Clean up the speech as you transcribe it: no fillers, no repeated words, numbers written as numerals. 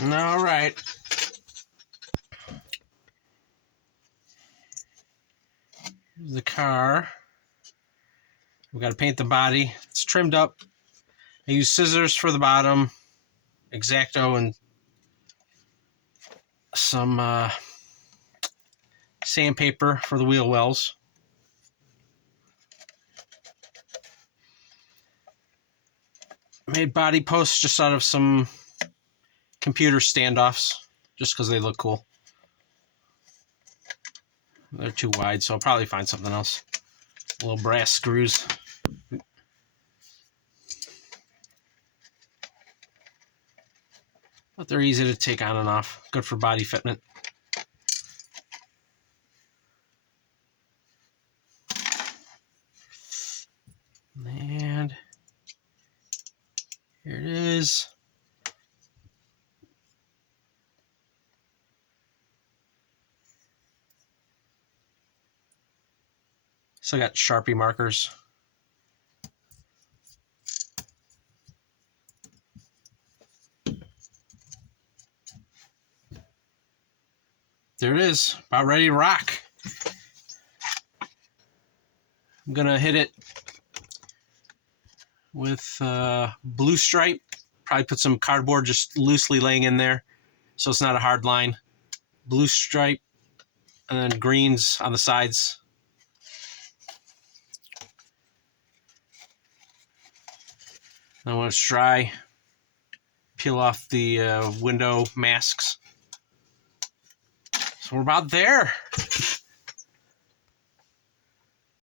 All right. Here's the car. We got to paint the body. It's trimmed up. I use scissors for the bottom, X-Acto, and some sandpaper for the wheel wells. Made body posts just out of some computer standoffs, just because they look cool. They're too wide, so I'll probably find something else. Little brass screws. But they're easy to take on and off. Good for body fitment. And here it is. Still got Sharpie markers. There it is. About ready to rock. I'm going to hit it with blue stripe. Probably put some cardboard just loosely laying in there so it's not a hard line. Blue stripe and then greens on the sides. And when it's dry, peel off the window masks. So we're about there.